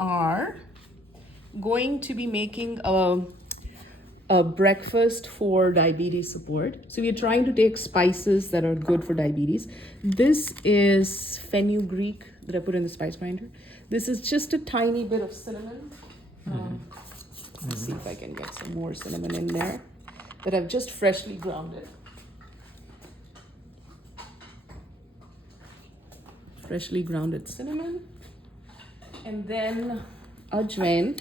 are going to be making a breakfast for diabetes support. So we're trying to take spices that are good for diabetes. This is fenugreek that I put in the spice grinder. This is just a tiny bit of cinnamon. Let's see if I can get some more cinnamon in there that I've just freshly grounded. Freshly grounded cinnamon. And then ajwain.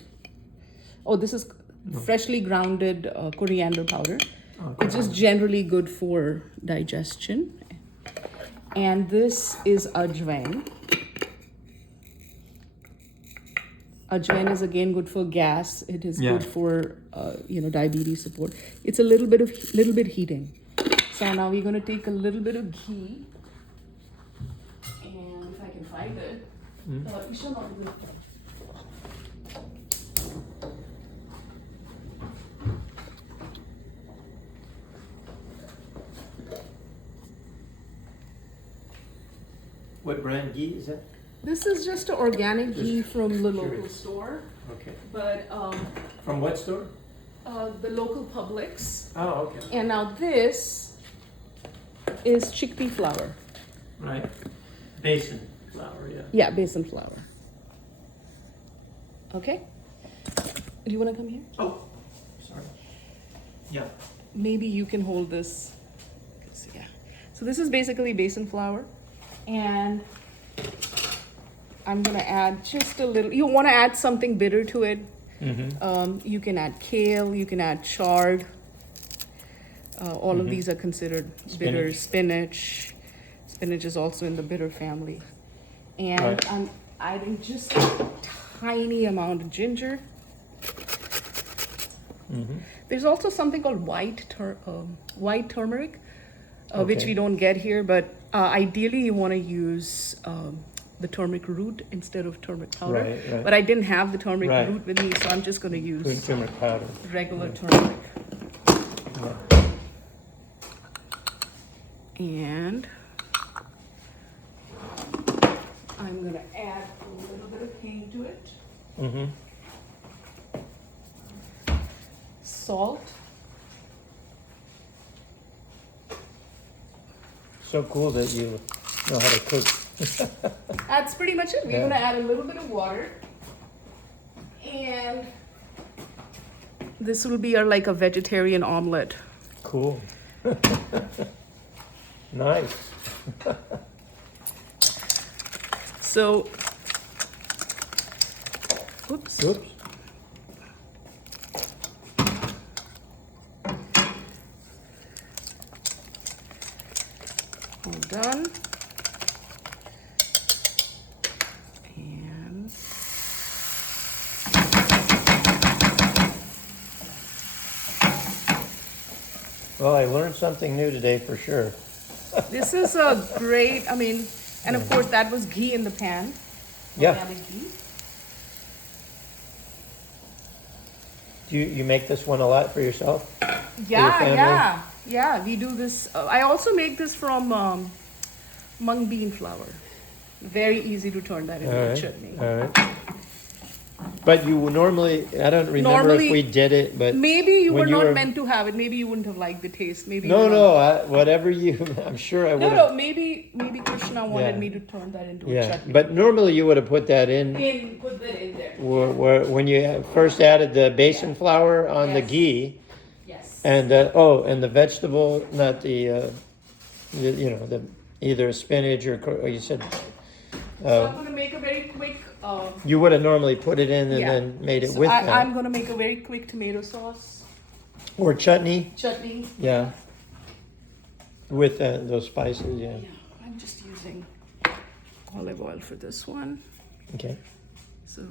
Oh, this is freshly grounded coriander powder. Okay. It's just generally good for digestion. And this is ajwain. Ajwain is again good for gas. It is good for diabetes support. It's a little bit heating. So now we're going to take a little bit of ghee, and if I can find it, What brand ghee is that? This is just an organic ghee from the local store. Okay. But from what store? The local Publix. Oh, okay. And now this is chickpea flour. Right. Basin flour, yeah. Yeah, basin flour. Okay. Do you want to come here? Oh, sorry. Yeah. Maybe you can hold this. Yeah. So this is basically basin flour, and I'm gonna add just a little. You want to add something bitter to it. You can add kale. You can add chard. All of these are considered bitter. Spinach. Spinach is also in the bitter family. And I'm adding just a tiny amount of ginger. There's also something called white turmeric, which we don't get here. But ideally, you want to use the turmeric root instead of turmeric powder. Right. But I didn't have the turmeric root with me, so I'm just going to use turmeric powder. Regular turmeric. And I'm going to add a little bit of hing to it. Salt. So cool that you know how to cook. That's pretty much it. We're going to add a little bit of water. And this will be like a vegetarian omelet. Cool. Nice. So, oops. All done. And well, I learned something new today for sure. This is a great, and of course that was ghee in the pan. Organic ghee. Do you make this one a lot for yourself? Yeah. We do this. I also make this from mung bean flour. Very easy to turn that into a chutney. All right. But you normally, I don't remember if we did it, but maybe you were not meant to have it. Maybe you wouldn't have liked the taste. Maybe whatever you. I'm sure I would. No. Maybe Krishna wanted me to turn that into a chutney. But normally you would have put that in. Put that in there. When you first added the basin flour on the ghee. Yes. And the vegetable, not the the either spinach or you said. So I'm going to make a very quick. You would have normally put it in and then made it with that. I'm going to make a very quick tomato sauce. Or chutney. Chutney. Yeah. With those spices, yeah. I'm just using olive oil for this one. Okay. So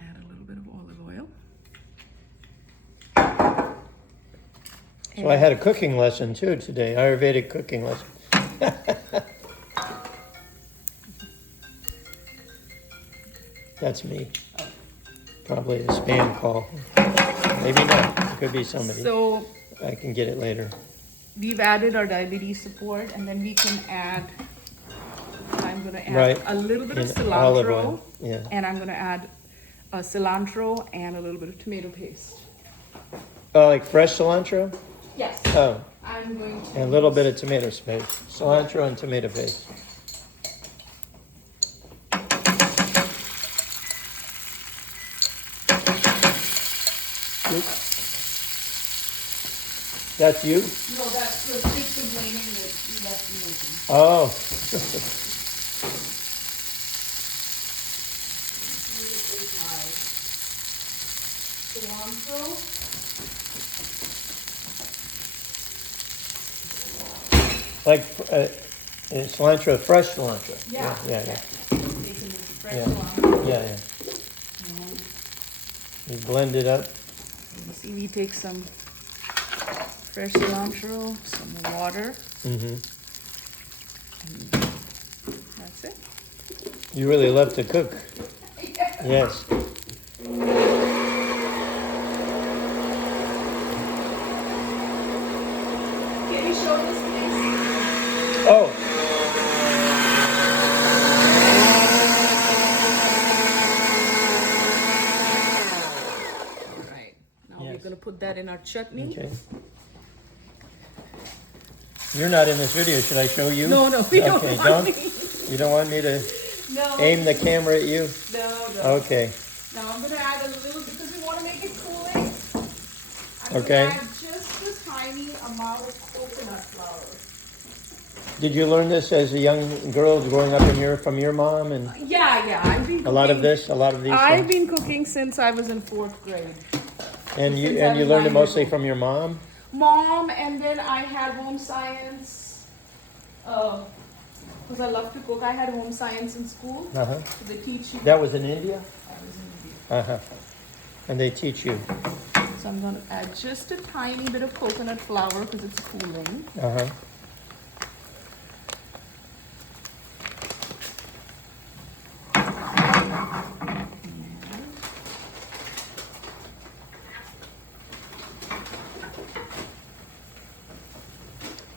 add a little bit of olive oil. So I had a cooking lesson too today, Ayurvedic cooking lesson. That's me. Probably a spam call. Maybe not. It could be somebody. So I can get it later. We've added our diabetes support, and then we can add. I'm going to add a little bit of cilantro, olive oil. Yeah. And I'm going to add cilantro and a little bit of tomato paste. Oh, like fresh cilantro? Yes. Oh, I'm going to. and a little bit of tomato paste. Cilantro and tomato paste. Oops. That's you? No, that's the sticks of blaming that you left me making. Oh. This is my cilantro. Like cilantro, fresh cilantro. Yeah. Yeah. Making this fresh Yeah. cilantro. Yeah. And You blend it up. you see, we take some fresh cilantro, some water. Mm-hmm. That's it. You really love to cook. Yes. Can you show this, please? Oh. All right. Now we're Yes. gonna put that in our chutney. Okay. You're not in this video. Should I show you? No, we don't Okay, want me. You don't want me to No. aim the camera at you? No. Okay. Now I'm gonna add a little because we want to make it cooling. I'm Okay. gonna add just a tiny amount of coconut flour. Did you learn this as a young girl growing up in from your mom and Yeah. I've been a lot of cooking- this, a lot of these I've things? been cooking since I was in 4th grade. And you since I was learned it 9 mostly years old. from your mom? Mom, and then I had home science. Because I love to cook, I had home science in school. Uh-huh. So they teach you. That was in India? I was in India. Uh-huh. And they teach you. So I'm gonna add just a tiny bit of coconut flour because it's cooling. Uh-huh.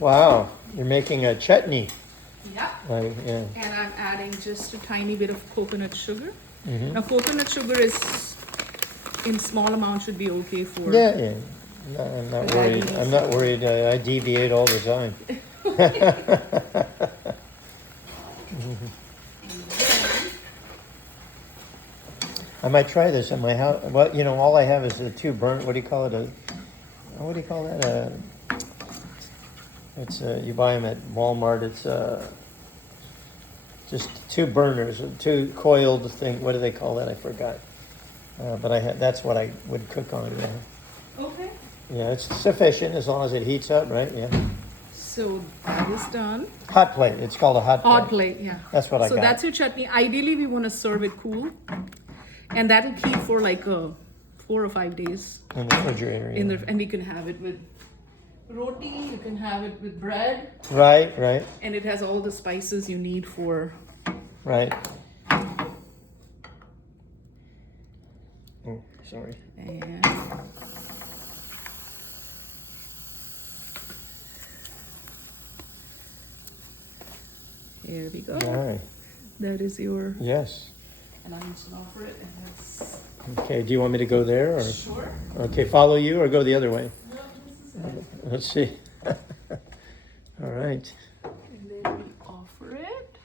Wow, you're making a chutney. Yeah. Like, yeah. And I'm adding just a tiny bit of coconut sugar. Mhm. Now coconut sugar is in small amounts should be okay for. Yeah. No, I'm not worried. I'm not worried. I deviate all the time. I might try this in my house. Well, all I have is the two burnt. What do you call it? What do you call that? It's you buy them at Walmart. It's just two burners, two coiled thing. What do they call that? I forgot. But that's what I would cook on. Yeah. Okay. Yeah, it's sufficient as long as it heats up, right? Yeah. So that is done. Hot plate. It's called a hot plate. Hot plate, yeah. That's what I So got. that's your chutney. Ideally, we want to serve it cool, and that'll keep for like 4 or 5 days In the refrigerator. in Yeah. the. And you can have it with roti. You can have it with bread, Right. and it has all the spices you need for. Right. Oh, sorry. And here we go. All right. That is your. Yes. And I'm just gonna offer it, and that's Okay. Do you want me to go there, or sure. okay, follow you, or go the other way? No, this is it. Let's see. All right. And then we offer it.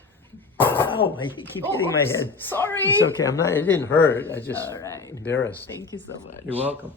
Oh, I keep hitting my oops. head. Sorry. It's okay. I'm not. It didn't hurt. I just All right. embarrassed. Thank you so much. You're welcome.